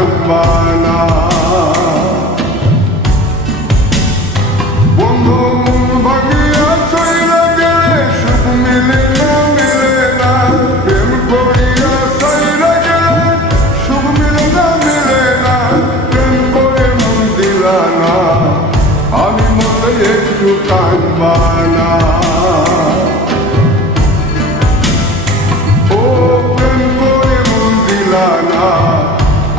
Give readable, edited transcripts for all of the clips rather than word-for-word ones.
কাঁদবানা। বন্ধু মন ভাঙিয়া চইলা গেলে সুখ মিলে না মিলে না, প্রেম করিয়া চইলা গেলে সুখ মিলে না মিলে না, প্রেম করে মন দিলা না, আমি মনে একটু কাঁদবানা। ও প্রেম করে মন দিলা না,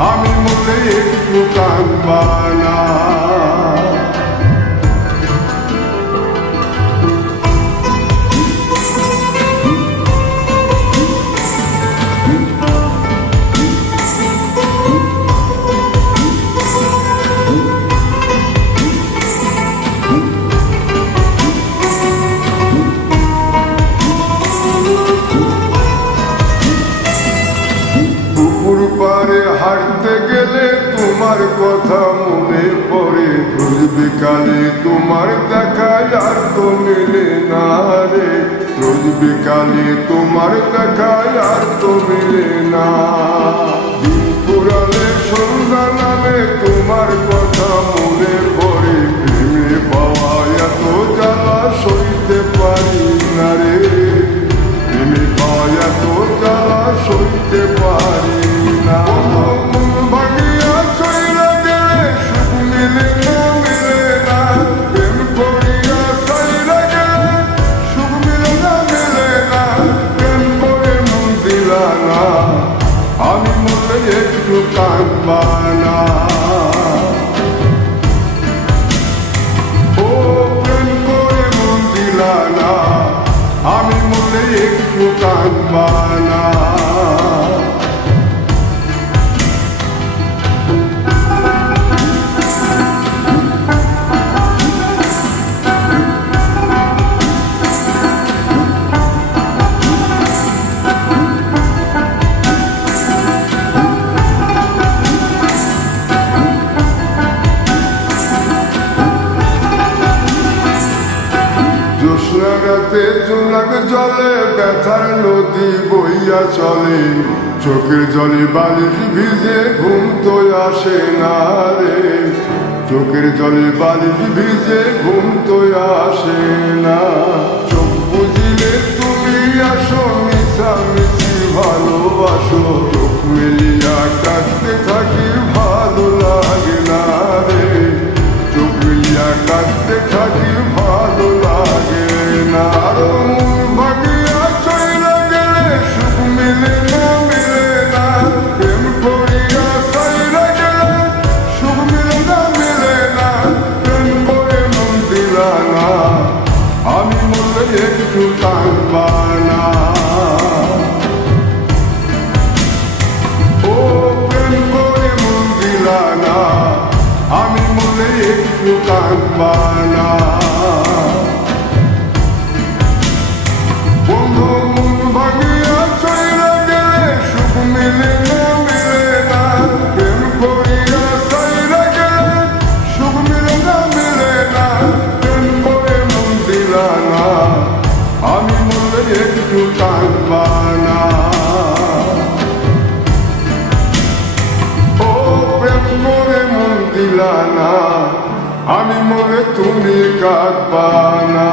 আমি মনে একটু কাঁদবানা। পুকুর পাড়ে হাঁটতে গেলে তোমার কথা মনে পড়ে, রোজ বিকালে তোমার দেখায় আর তো মেলে না রে, রোজ বিকালে তোমার দেখায় আর তো মেলে না। দিন পুরালে সন্ধ্যা নামে তোমার কথা মনে পড়ে, প্রেমে পাওয়া এত জ্বালা সইতে পারি না রে, প্রেমে পাওয়া এত জ্বালা সইতে পারি না। মন ভাঙিয়া চইলা গেলে সুখ মিলে না মিলে না, প্রেম করিয়া চইলা গেলে সুখ মিলে না মিলে না, প্রেম করে মন দিলা না, আমি মনে একটু কাঁদবানা। ও প্রেম করে মন দিলা না, আমি মনে একটু কাঁদবানা। জ্যোৎস্না রাতে জোনাক জলে ব্যথার নদী বইয়া চলে, চোখের জলে বালিশ ভিজে ঘুম তো আসে না রে, চোখের জলে বালিশ ভিজে ঘুম তো আসে না। চোখ বুঝিলে তুমি আসো, মিশামিশি ভালোবাসো, চোখ মিলিয়া কাঁদতে থাকি ভালো লাগে না রে, চোখ মিলিয়া কাঁদতে থাকি ভালো লাগে না। আরো মন ভাঙিয়া চইলা গেলে সুখ মিলে না মিলে না, প্রেম করিয়া চইলা গেলে সুখ মিলে না মিলে না, প্রেম করে মন দিলা না, আমি মনে একটু কাঁদবানা। ও প্রেম করে মন দিলা না, আমি মনে একটু কাঁদবানা। বন্ধু মন ভাঙিয়া চইলা গেলে সুখ মিলে না মিলে না, প্রেম করিয়া চইলা গেলে সুখ মিলে না মিলে না, প্রেম করে মন দিলা না, আমি মনে একটু কাঁদবানা। ও প্রেম করে মন দিলা না, আমি মনে তুমি কাঁদবানা।